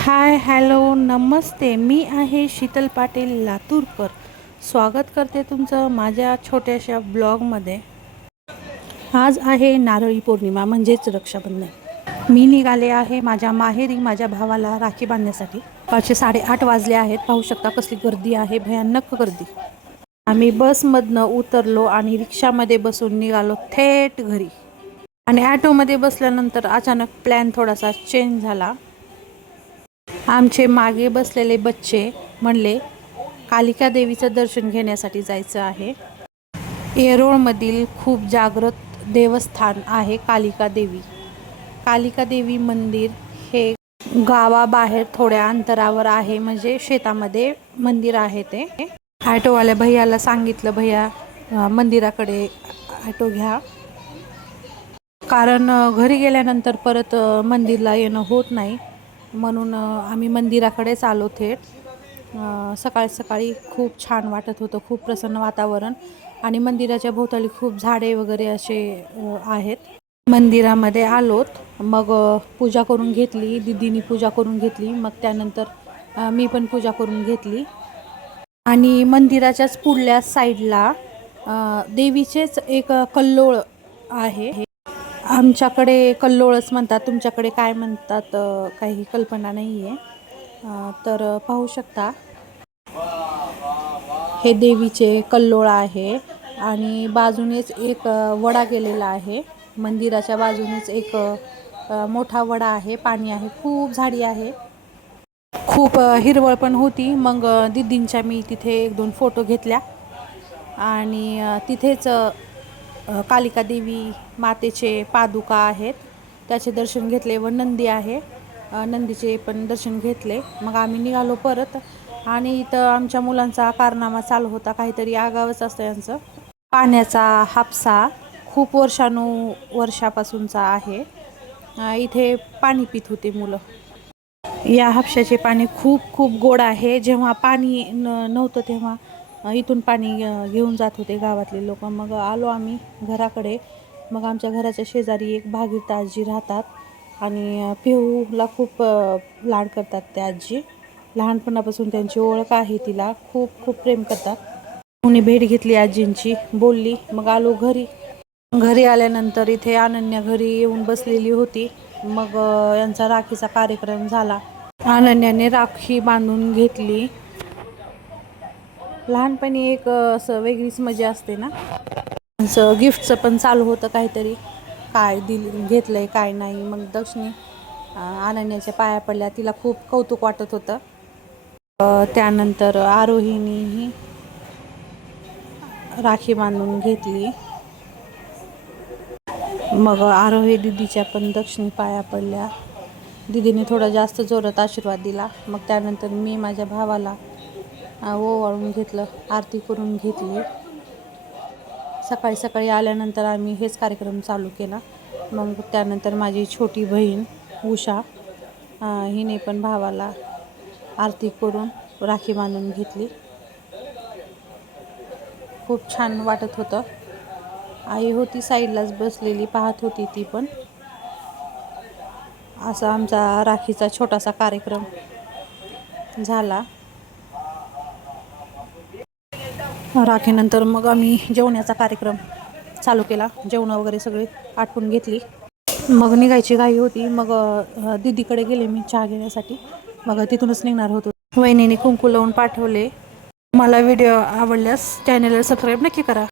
Hi hello नमस्ते. मी आहे शीतल पाटील लातूरकर. स्वागत करते तुमचं माझ्या छोट्याशा ब्लॉगमध्ये. आज आहे नारळी पौर्णिमा म्हणजेच रक्षाबंधन. मी निघाले आहे माझ्या माहेरी माझ्या भावाला राखी बांधण्यासाठी. सकाळचे 8:30 वाजले आहेत. पाहू शकता कसली गर्दी आहे, भयानक गर्दी. आम्ही बसमधनं उतरलो आणि रिक्षामध्ये बसून निघालो थेट घरी. आणि ॲटोमध्ये बसल्यानंतर अचानक प्लॅन थोडासा चेंज झाला. आमचे मागे बसलेले बच्चे म्हणले कालिका देवीचं दर्शन घेण्यासाठी जायचं आहे. येरोळमधील खूप जागृत देवस्थान आहे कालिका देवी. कालिका देवी मंदिर हे गावाबाहेर थोड्या अंतरावर आहे, म्हणजे शेतामध्ये मंदिर आहे ते. ॲटोवाल्या भैयाला सांगितलं, भैया मंदिराकडे ॲटो घ्या, कारण घरी गेल्यानंतर परत मंदिरला येणं होत नाही. म्हणून आम्ही मंदिराकडेच आलो थेट. सकाळी सकाळी खूप छान वाटत होतं, खूप प्रसन्न वातावरण. आणि मंदिराच्या भोवताली खूप झाडे वगैरे असे आहेत. मंदिरामध्ये आलोत, मग पूजा करून घेतली, दीदीनी पूजा करून घेतली, मग त्यानंतर मी पण पूजा करून घेतली. आणि मंदिराच्याच पुढल्या साईडला देवीचेच एक कल्लोळ आहे. आमच्याकडे कल्लोळच म्हणतात, तुमच्याकडे काय म्हणतात काही कल्पना नाही आहे. तर पाहू शकता हे देवीचे कल्लोळ आहे. आणि बाजूनेच एक वडा गेलेला आहे. मंदिराच्या बाजूनेच एक मोठा वडा आहे, पाणी आहे, खूप झाडी आहे, खूप हिरवळ पण होती. मग दीदींच्या मी तिथे 1-2 फोटो घेतल्या. आणि तिथेच कालिका देवी मातेचे पादुका आहेत, त्याचे दर्शन घेतले. व नंदी आहे, नंदीचे पण दर्शन घेतले. मग आम्ही निघालो परत. आणि इथं आमच्या मुलांचा कारनामा चालू होता, काहीतरी आगावच असतं यांचं. पाण्याचा हापसा खूप वर्षापासूनचा आहे. इथे पाणी पित होते मुलं. या हापशाचे पाणी खूप खूप गोड आहे. जेव्हा पाणी नव्हतं तेव्हा इथून पाणी घेऊन जात होते गावातले लोक. मग आलो आम्ही घराकडे. मग आमच्या घराच्या शेजारी एक भागीरथ आजी राहतात आणि पिहूला खूप लाड करतात त्या आजी. लहानपणापासून त्यांची ओळख आहे, तिला खूप खूप प्रेम करतात. कोणी भेट घेतली आजींची, बोलली. मग आलो घरी. घरी आल्यानंतर इथे अनन्या घरी येऊन बसलेली होती. मग यांचा राखीचा कार्यक्रम झाला. अनन्याने राखी बांधून घेतली. लहानपणी एक असं वेगळीच मजा असते ना. असं गिफ्टचं पण चालू होतं काहीतरी, काय घेतलंय काय नाही. मग दक्षिणी अनन्याच्या पाया पडल्या, तिला खूप कौतुक वाटत होतं. त्यानंतर आरोहीनीही राखी बांधून घेतली. मग आरोही दीदीच्या पण दक्षिणी पाया पडल्या. दीदीने थोडा जास्त जोरात आशीर्वाद दिला. मग त्यानंतर मी माझ्या भावाला ओवाळून घेतलं, आरती करून घेतली. सकाळी सकाळी आल्यानंतर आम्ही हेच कार्यक्रम चालू केला. मग त्यानंतर माझी छोटी बहीण उषा हिने पण भावाला आरती करून राखी बांधून घेतली. खूप छान वाटत होतं. आई होती साईडलाच बसलेली, पाहत होती ती पण. असा आमचा राखीचा छोटासा कार्यक्रम झाला. राखीनंतर मग आम्ही जेवणाचा कार्यक्रम चालू केला. जेवण वगैरे सगळे आटपून घेतली. मग निघायची घाई होती. मग दीदीकडे गेले मी चहा घेण्यासाठी. मग तिथूनच निघणार होतो. वहिनीने कुंकू लावून पाठवले. मला व्हिडिओ आवडल्यास चॅनलला सबस्क्राईब नक्की करा.